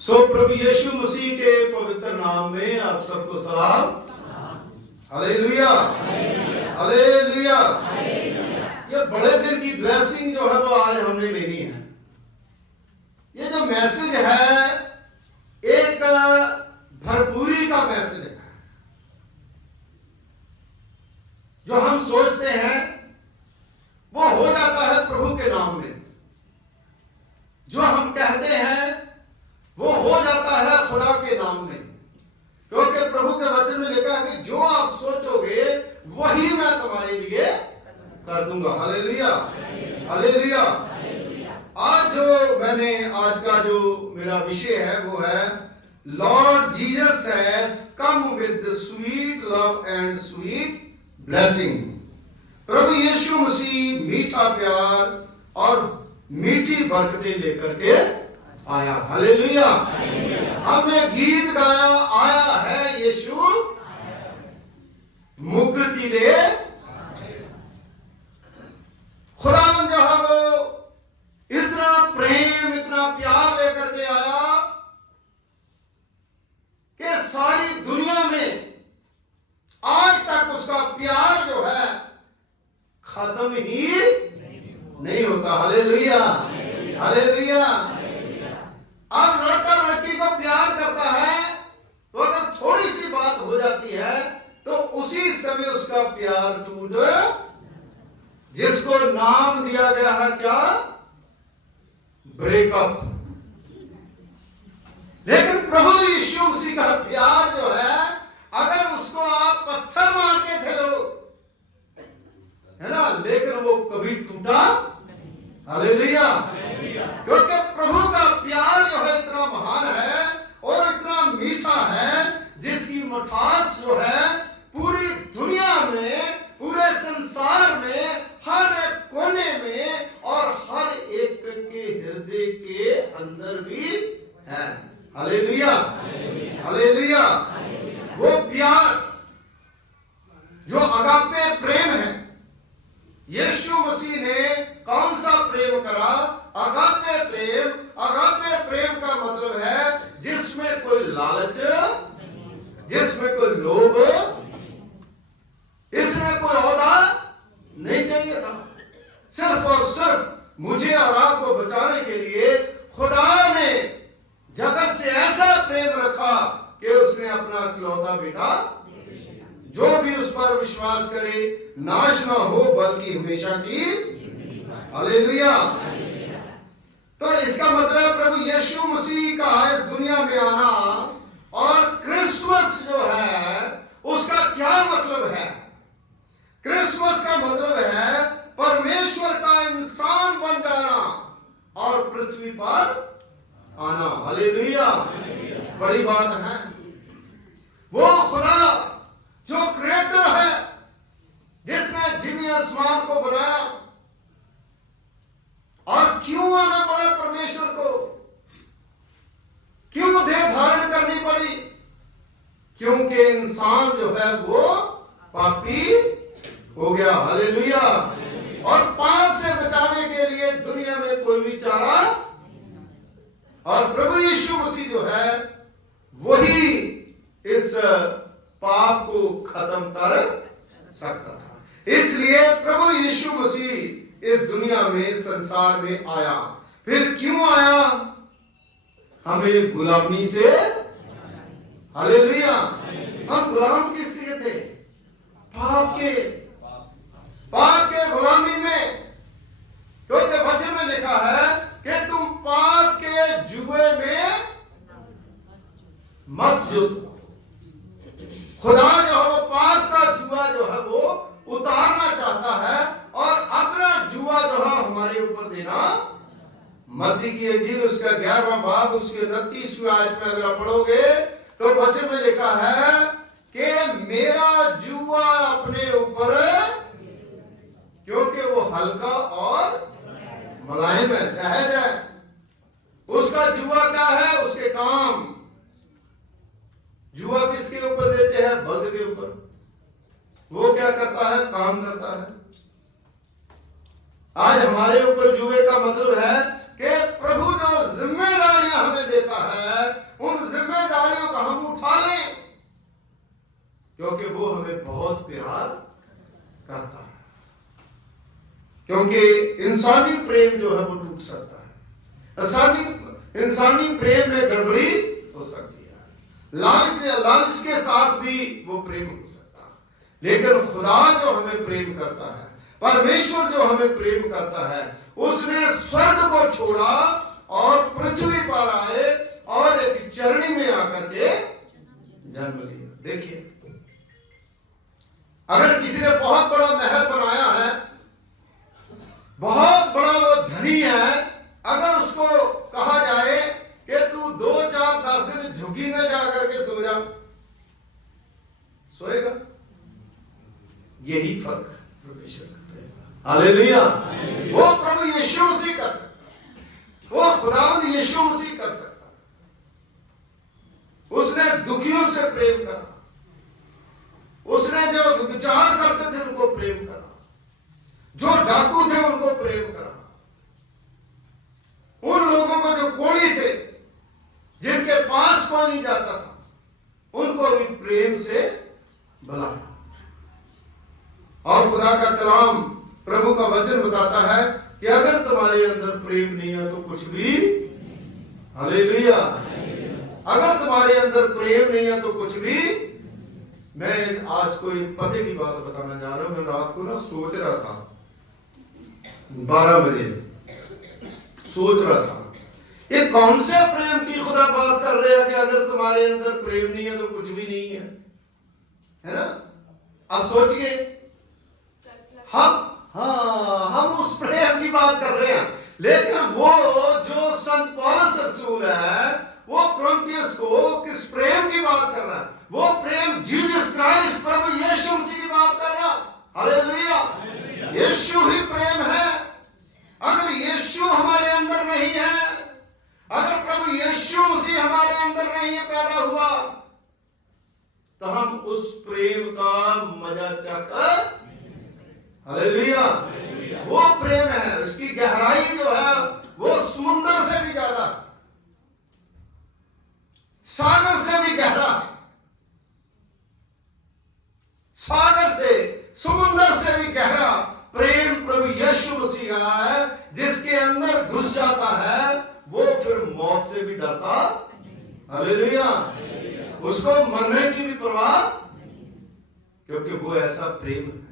सो प्रभु यीशु मसीह के पवित्र नाम में आप सबको सलाम। Hallelujah, hallelujah. ये बड़े दिन की ब्लेसिंग जो है वो आज हमने लेनी है। ये जो मैसेज है एक भरपूरी का मैसेज है। जो हम सोचते हैं वो हो जाता है प्रभु के नाम में। जो हम कहते हैं वो हो जाता है खुदा के नाम में, क्योंकि प्रभु के वचन में लिखा है कि जो आप सोचोगे वही मैं तुम्हारे लिए कर दूंगा। Hallelujah, hallelujah. आज का जो मेरा विषय है वो है lord Jesus has come with the sweet love and sweet blessing. प्रभु यीशु मसीह मीठा प्यार और मीठी बरकतें लेकर के आया। हालेलुया। हमने गीत गाया, आया है यीशु मुक्ति ले। खुदावंद जो है वो इतना प्रेम, इतना प्यार लेकर के आया कि सारी दुनिया में आज तक उसका प्यार जो है खत्म ही नहीं होता। Hallelujah, hallelujah. अब लड़का लड़की को प्यार करता है तो अगर थोड़ी सी बात हो जाती है तो उसी समय उसका प्यार टूट, जिसको नाम दिया गया है क्या? ब्रेकअप। लेकिन प्रभु यीशु मसीह का प्यार जो है, अगर उसको आप पत्थर मार के खेलो है ना, लेकिन वो कभी टूटा। हालेलुया। क्योंकि प्रभु का प्यार जो है इतना महान है और इतना मीठा है, जिसकी मिठास जो है पूरी दुनिया में, पूरे संसार में, हर एक कोने में और हर एक के हृदय के अंदर भी है। Hallelujah, hallelujah. वो प्यार जो अगापे प्रेम है, यीशु मसीह ने कौन सा प्रेम करा? अगापे प्रेम। अगापे प्रेम का मतलब है जिसमें कोई लालच, जिसमें कोई लोभ, इसमें कोई औदा नहीं चाहिए था। सिर्फ और सिर्फ मुझे और आपको बचाने के लिए खुदा ने जगत से ऐसा प्रेम रखा कि उसने अपना इकलौता बेटा, जो भी उस पर विश्वास करे नाश ना हो बल्कि हमेशा की। हालेलुया। तो इसका मतलब प्रभु यीशु मसीह का इस दुनिया में आना और क्रिसमस जो है उसका क्या मतलब है? क्रिसमस का मतलब है परमेश्वर का इंसान बन जाना और पृथ्वी पर आना। हालेलुया। बड़ी बात है। वो खुदा जो क्रिएटर है, जिसने जिमी आसमान को बनाया, और क्यों आना पड़ा परमेश्वर को? क्यों देह धारण करनी पड़ी? क्योंकि इंसान जो है वो पापी हो गया। हालेलुया। और पाप से बचाने के लिए दुनिया में कोई भी चारा, और प्रभु यीशु मसीह जो है वही इस पाप को खत्म कर सकता था। इसलिए प्रभु यीशु मसीह इस दुनिया में, संसार में आया। फिर क्यों आया? हमें गुलामी से। हालेलुया। हम गुलाम किसके थे? पाप के गुलामी में। क्योंकि वचन में लिखा है कि तुम पाप के जुए में मत जुड़ो। खुदा जो है वो पाप का जुआ जो है वो उतारना चाहता है और अपना जुआ जो है हमारे ऊपर देना। मत्ती की इंजील उसका 11वां बाब उसके 29वें आयत में अगर पढ़ोगे तो वचन में लिखा है कि मेरा जुआ अपने ऊपर, क्योंकि वो हल्का और मुलायम है, सहज है। उसका जुआ क्या है? उसके काम। जुआ किसके ऊपर देते हैं? बल्द के ऊपर। वो क्या करता है? काम करता है। आज हमारे ऊपर जुए का मतलब है कि प्रभु जो जिम्मेदारियां हमें देता है वो हमें बहुत प्यार करता है, क्योंकि इंसानी प्रेम जो है वो टूट सकता है, इंसानी प्रेम में गड़बड़ी हो सकती है, लालच के साथ भी वो प्रेम हो सकता है। लेकिन खुदा जो हमें प्रेम करता है, परमेश्वर जो हमें प्रेम करता है, उसने स्वर्ग को छोड़ा और पृथ्वी पर आए और एक चरणी में आकर के जन्म लिया। देखिए, अगर किसी ने बहुत बड़ा महल बनाया है, बहुत बड़ा वो धनी है, अगर उसको कहा जाए कि तू 2, 4, 10 दिन झुग्गी में जाकर के सो जा, सोएगा? यही फर्क परमेश्वर का। हालेलुया। वो प्रभु यीशु मसीह कर सकता, वो खुदावंद यीशु मसीह कर सकता। उसने दुखियों से प्रेम करा, उसने जो विचार करते थे उनको प्रेम करा, जो डाकू थे उनको प्रेम करा, उन लोगों को जो कोढ़ी थे, जिनके पास कोई नहीं जाता था, उनको भी प्रेम से बुलाया। और खुदा का कलाम, प्रभु का वचन बताता है कि अगर तुम्हारे अंदर प्रेम नहीं है तो कुछ भी, हालेलुया, अगर तुम्हारे अंदर प्रेम नहीं है तो कुछ भी। मैं आज कोई पते की बात बताना जा रहा हूं। मैं रात को ना सोच रहा था, 12 बजे सोच रहा था, ये कौन से प्रेम की खुदा बात कर रहे हैं कि अगर तुम्हारे अंदर प्रेम नहीं है तो कुछ भी नहीं है ना? अब सोचिए, हम उस प्रेम की बात कर रहे हैं, लेकिन वो जो संत पौलुस रसूल है, वो कुरिन्थियों को किस प्रेम की बात कर रहा है? वो प्रेम जीसस क्राइस्ट प्रभु यीशु मसीह की बात कर रहा। हालेलुया। यीशु ही प्रेम है। अगर यीशु हमारे अंदर नहीं है, अगर प्रभु यीशु मसीह हमारे अंदर नहीं है पैदा हुआ, तो हम उस प्रेम का मजा चख, हालेलुया, वो प्रेम है, उसकी गहराई जो है वो समुद्र से भी ज्यादा, सागर से भी गहरा, सागर से, समुद्र से भी गहरा प्रेम प्रभु यीशु मसीह का है, जिसके अंदर घुस जाता है वो फिर मौत से भी डरता। हालेलुया। उसको मरने की भी परवाह, क्योंकि वो ऐसा प्रेम है।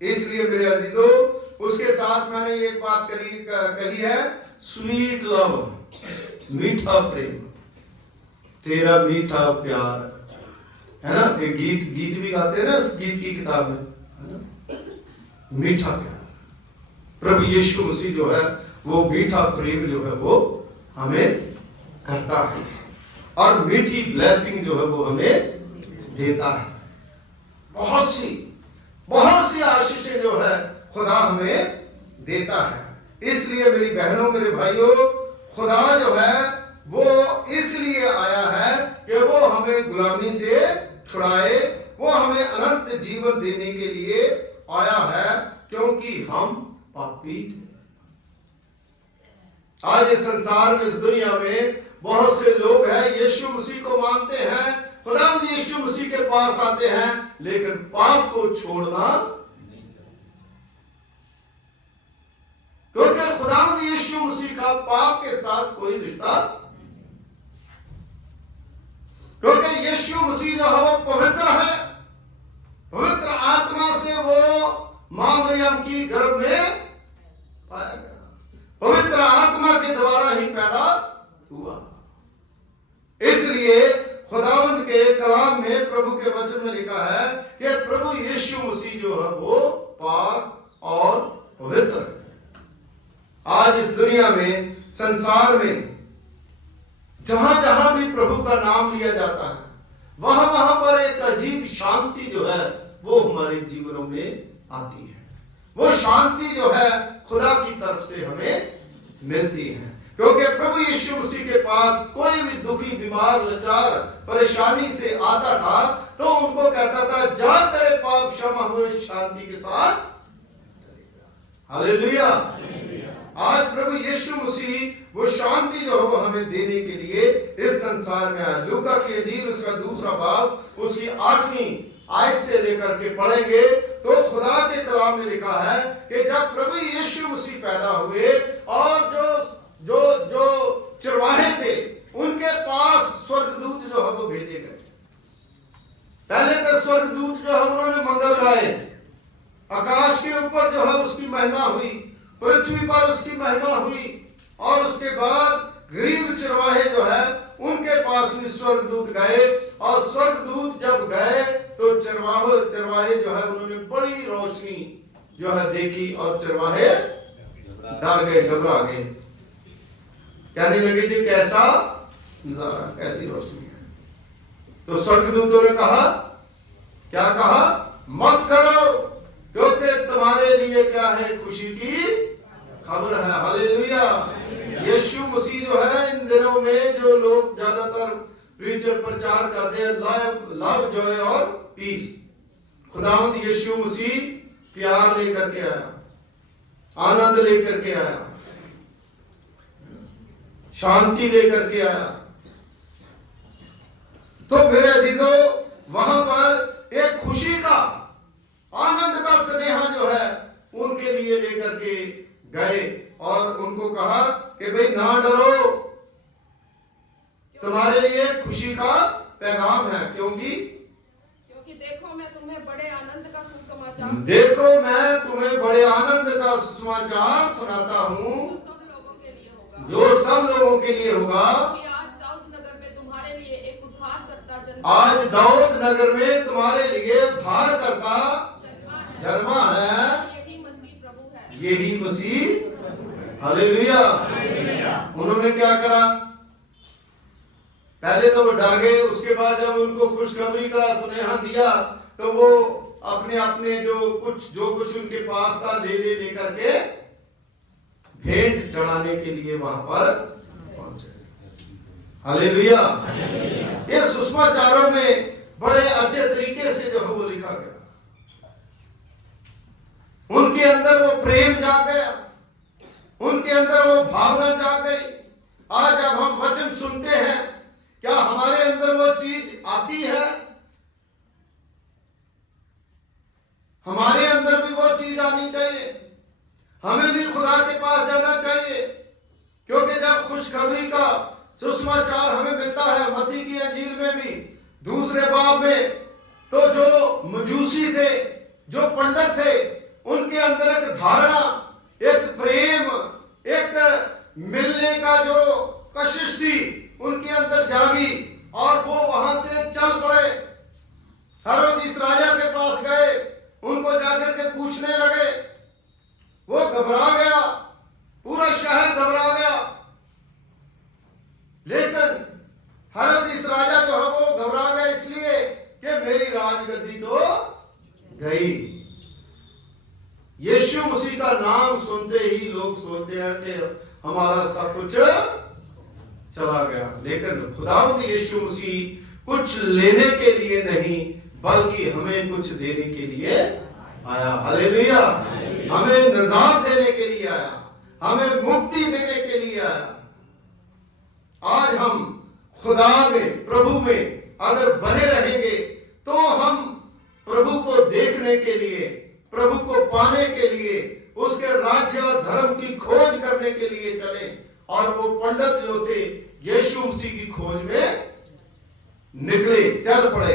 इसलिए मेरे अजीजों, उसके साथ मैंने एक बात कही है, स्वीट लव, मीठा प्रेम, तेरा मीठा प्यार, है ना? एक गीत भी गाते हैं ना, इस गीत की किताब है ना, मीठा प्यार। प्रभु यीशु मसीह जो है वो मीठा प्रेम जो है वो हमें करता है, और मीठी ब्लेसिंग जो है वो हमें देता है। बहुत सी आशीषें जो है खुदा हमें देता है। इसलिए मेरी बहनों, मेरे भाइयों, खुदा जो है वो इसलिए आया है कि वो हमें गुलामी से छुड़ाए, वो हमें अनंत जीवन देने के लिए आया है, क्योंकि हम पापी थे। आज इस संसार में, इस दुनिया में बहुत से लोग हैं, यीशु मसीह को मानते हैं, खुदावंद यीशु मसीह के पास आते हैं, लेकिन पाप को छोड़ना, क्योंकि खुदावंद यीशु मसीह का पाप के साथ कोई रिश्ता, क्योंकि यीशु मसीह जो है वो पवित्र है, पवित्र आत्मा से वो मां मरियम की गर्भ में पाया गया, पवित्र आत्मा के द्वारा ही पैदा हुआ। इसलिए खुदावंद के कलाम में, प्रभु के वचन में लिखा है कि प्रभु यीशु मसीह जो है वो पाक और पवित्र है। आज इस दुनिया में, संसार में, जहां जहां भी प्रभु का नाम लिया जाता है, वहां वहां पर एक अजीब शांति जो है वो हमारे जीवनों में आती है। वो शांति जो है खुदा की तरफ से हमें मिलती है, क्योंकि प्रभु यीशु मसीह के पास कोई भी दुखी, बीमार, लाचार, परेशानी से आता था तो उनको कहता था, जा तेरे पाप क्षमा हुए, शांति के साथ। हालेलुया। आज प्रभु यीशु मसीह वो शांति जो है वो हमें देने के लिए इस संसार में आया। लूका की इंजील उसका 2 बाब उसकी 8वीं आयत से लेकर के पढ़ेंगे तो खुदा के कलाम में लिखा है कि जब प्रभु यीशु मसीह पैदा हुए और जो जो जो चरवाहे थे उनके पास स्वर्गदूत जो है वो भेजे गए। पहले तो स्वर्गदूत जो है उन्होंने मंगल गाए, आकाश के ऊपर जो है उसकी महिमा हुई, पृथ्वी पर उसकी महिमा हुई, और उसके बाद गरीब चरवाहे जो है उनके पास भी स्वर्गदूत गए, और स्वर्गदूत जब गए तो चरवाहे जो है उन्होंने बड़ी रोशनी जो है देखी और चरवाहे डर गए, घबरा गए, कहने लगे जी कैसा नजारा, कैसी रोशनी है। तो स्वर्गदूतों ने कहा, क्या कहा, मत डरो क्योंकि तुम्हारे लिए क्या है, खुशी की खबर है। हालेलुया। यीशु मसीह जो है इन दिनों में जो लोग ज्यादातर प्रीचर प्रचार करते हैं लव जॉय और पीस, खुदावंद यीशु मसीह प्यार लेकर के आया, आनंद लेकर के आया, शांति लेकर के आया। तो मेरे अजीजों वहां पर एक खुशी का, आनंद का स्नेहा जो है उनके लिए लेकर के गए और उनको कहा कि भाई ना डरो, तुम्हारे लिए खुशी का पैगाम है, क्योंकि देखो मैं तुम्हें बड़े आनंद का सुसमाचार, देखो मैं तुम्हें बड़े आनंद का सुसमाचार सुनाता हूँ जो सब लोगों के लिए होगा। आज दाऊद नगर में तुम्हारे लिए एक उद्धारकर्ता जन्मा, आज दाऊद नगर में तुम्हारे लिए उद्धारकर्ता जन्मा है, यही मसीह प्रभु है, यही मसीह। हालेलुया। उन्होंने क्या करा, पहले तो वो डर गए, उसके बाद जब उनको खुशखबरी का सुनेहा दिया तो वो अपने अपने जो कुछ उनके पास था लेकर के भेंट चढ़ाने के लिए वहां पर पहुंचे। हालेलुया। ये सुसमाचारों में बड़े अच्छे तरीके से जो है वो लिखा गया, उनके अंदर वो प्रेम जाग गया, उनके अंदर वो भावना जाग गई। आज जब हम वचन सुनते हैं क्या हमारे अंदर वो चीज आती है, हमारे अंदर भी वो चीज आनी चाहिए, हमें भी खुदा के पास जाना चाहिए, क्योंकि जब खुशखबरी का सुसमाचार हमें मिलता है मत्ती की अंजील में भी दूसरे बाब में, तो जो मजूसी थे, जो पंडित थे, उनके अंदर एक धारणा, एक प्रेम, एक मिलने का जो कशिश थी उनके अंदर जागी और वो वहां से चल पड़े, हेरोदेस राजा के पास गए, उनको जाकर के पूछने लगे। वो घबरा गया, पूरा शहर घबरा गया, लेकिन हेरोदेस राजा जो है वो घबरा गया इसलिए कि मेरी राजगद्दी तो गई। यीशु मसीह का नाम सुनते ही लोग सोचते हैं कि हमारा सब कुछ चला गया, लेकिन खुदावंद यीशु मसीह कुछ लेने के लिए नहीं बल्कि हमें कुछ देने के लिए आया। हालेलुया। हमें निजात देने के लिए आया, हमें मुक्ति देने के लिए आया। आज हम खुदा में, प्रभु में अगर बने रहेंगे तो हम प्रभु को देखने के लिए, प्रभु को पाने के लिए, उसके राज्य और धर्म की खोज करने के लिए चले। और वो पंडित जो थे यीशु मसीह की खोज में निकले, चल पड़े,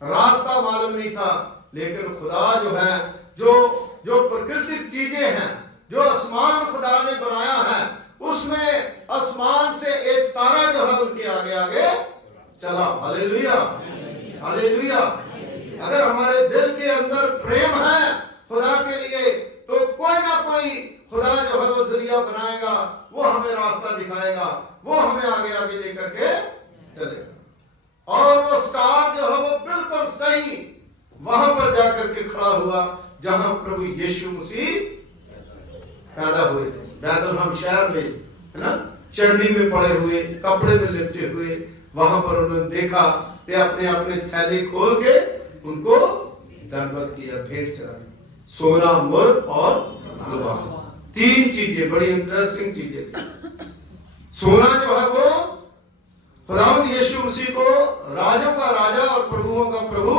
रास्ता मालूम नहीं था, लेकिन खुदा जो है, जो प्राकृतिक चीजें हैं, जो आसमान खुदा ने बनाया है, उसमें आसमान से एक तारा जो है उनके आगे आगे चला। हालेलुया। हालेलुया। अगर हमारे दिल के अंदर प्रेम है खुदा के लिए तो कोई ना कोई खुदा जो है वो जरिया बनाएगा, वो हमें रास्ता दिखाएगा, वो हमें आगे आगे लेकर के चलेगा। और वो स्टार जो है वो बिल्कुल सही वहां पर जाकर के खड़ा हुआ जहां प्रभु यीशु मसीह पैदा हुए थे, बैतलहम शहर में, है ना, चढ़नी में पड़े हुए, कपड़े में लिपटे हुए। वहां पर उन्होंने देखा कि अपने अपने थैले खोल के उनको दंडवत किया, भेंट चढ़ाई, सोना, मुर और लोहा, तीन चीजें बड़ी इंटरेस्टिंग चीजें थी। सोना जो है वो खुदावंद यीशु मसीह को राजों का राजा और प्रभुओं का प्रभु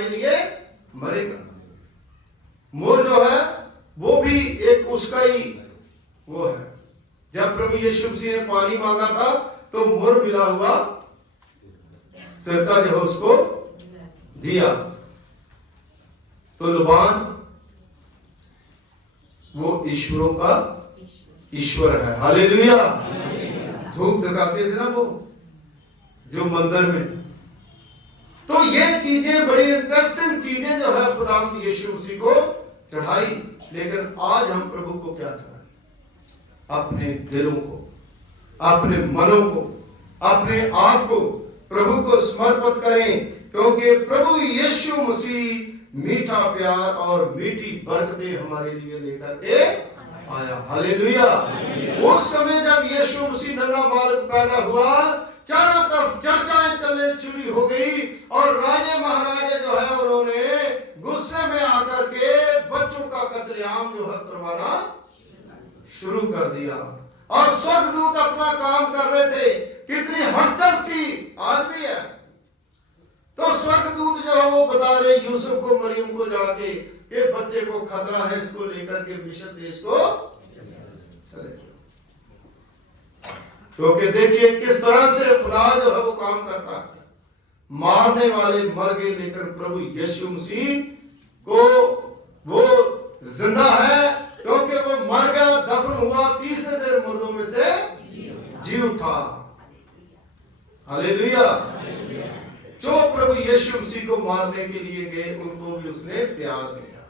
हमारे लिए मरेगा। मुर जो है वो भी एक उसका ही वो है। जब प्रभु यीशु मसीह ने पानी मांगा था तो मुर मिला हुआ सिरका जो है उसको दिया। तो लुबान वो ईश्वरों का ईश्वर है। हालेलुया। धूप लगाते थे ना वो जो मंदिर में। तो ये चीजें बड़ी इंटरेस्टिंग चीजें जो है खुदावंद यीशु मसीह को चढ़ाई। लेकिन आज हम प्रभु को क्या चढ़ाएं? अपने दिलों को, अपने मनों को, अपने आप को प्रभु को समर्पित करें, क्योंकि प्रभु यीशु मसीह मीठा प्यार और मीठी बरकतें हमारे लिए लेकर के आया। हालेलुया। उस समय जब यीशु मसीह नन्हा बालक पैदा हुआ, चारों तरफ चर्चाएं चलने शुरू हो गई और राजे महाराजे जो है उन्होंने गुस्से में आकर के बच्चों का कत्लेआम जो है करवाना शुरू कर दिया। और स्वर्गदूत अपना काम कर रहे थे। कितनी हड़कंप थी, आज भी है। तो स्वर्गदूत जो है वो बता रहे यूसुफ को, मरियम को जाके कि बच्चे को खतरा है, इसको लेकर के मिस्र देश को चले जाओ। क्योंकि देखिए किस तरह से खुदा जो है वो काम करता है। मारने वाले मर गए, लेकिन प्रभु यीशु मसीह को वो जिंदा है, क्योंकि वो मर गया, दफन हुआ, तीसरे दिन मुर्दों में से जी उठा। हालेलुया। जो प्रभु यीशु मसीह को मारने के लिए गए उनको भी उसने प्यार दिया,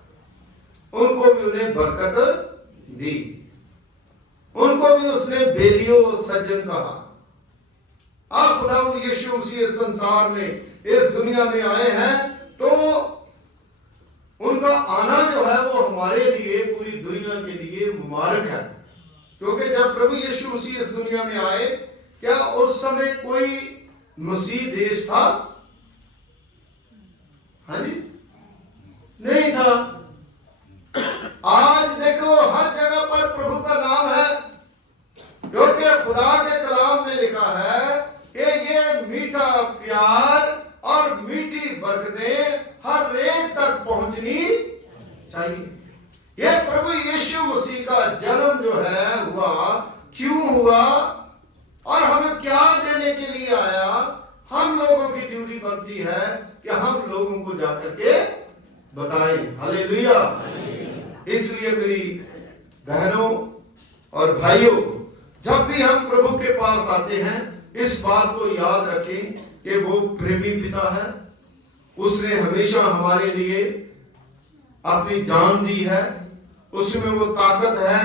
उनको भी उन्हें बरकत दी, उनको भी उसने बेलियो सज्जन कहा। आप खुदावंद यीशु मसीह इस संसार में, इस दुनिया में आए हैं, तो उनका आना जो है वो हमारे लिए, पूरी दुनिया के लिए मुबारक है। क्योंकि जब प्रभु यीशु मसीह इस दुनिया में आए, क्या उस समय कोई मसीह देश था? हाँ जी, नहीं था। आज देखो हर जगह पर प्रभु का नाम है, क्योंकि खुदा के कलाम में लिखा है कि ये मीठा प्यार और मीठी बरकतें हर एक तक पहुंचनी चाहिए। ये प्रभु यीशु मसीह का जन्म जो है हुआ, क्यों हुआ और हमें क्या देने के लिए आया, हम लोगों की ड्यूटी बनती है कि हम लोगों को जाकर के बताएं। हालेलुया। इसलिए मेरी बहनों और भाइयों, जब भी हम प्रभु के पास आते हैं, इस बात को याद रखें कि वो प्रेमी पिता है। उसने हमेशा हमारे लिए अपनी जान दी है। उसमें वो ताकत है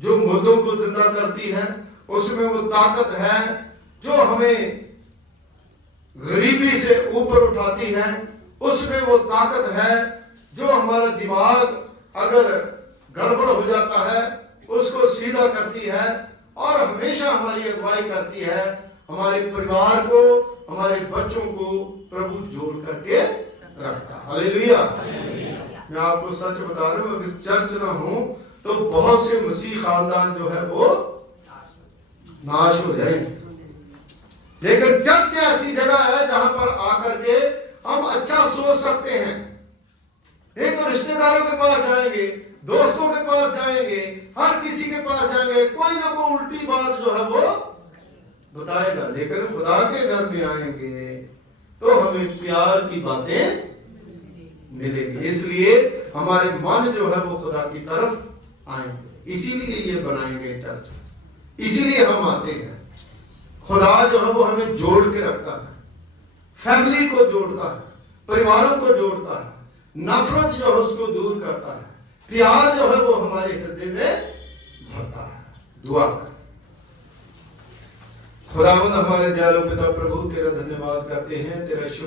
जो मुर्दों को जिंदा करती है। उसमें वो ताकत है जो हमें गरीबी से ऊपर उठाती है। उसमें वो ताकत है जो हमारा दिमाग अगर गड़बड़ हो जाता है उसको सीधा करती है और हमेशा हमारी अगुवाई करती है। हमारे परिवार को, हमारे बच्चों को प्रभु जोड़ करके रखता है। हालेलुया। मैं आपको सच बता रहा हूं, अगर चर्च ना हो तो बहुत से मसीह खानदान जो है वो नाश हो जाएंगे। लेकिन चर्च ऐसी जगह है जहां पर आकर के हम अच्छा सोच सकते हैं। नहीं तो रिश्तेदारों के पास जाएंगे, दोस्तों के पास जाएंगे, हर किसी के पास जाएंगे, कोई ना कोई उल्टी बात जो है वो बताएगा। लेकिन खुदा के घर में आएंगे तो हमें प्यार की बातें मिलेगी। इसलिए हमारे मन जो है वो खुदा की तरफ आएंगे। इसीलिए ये बनाएंगे चर्च, इसीलिए हम आते हैं। खुदा जो है वो हमें जोड़ के रखता है, फैमिली को जोड़ता है, परिवारों को जोड़ता है, नफरत जो है उसको दूर करता है, प्यार जो है वो हमारे हृदय में भरता है। दुआ कर। खुदावंद हमारे दयालु पिता प्रभु, तेरा धन्यवाद करते हैं, तेरा शुक्र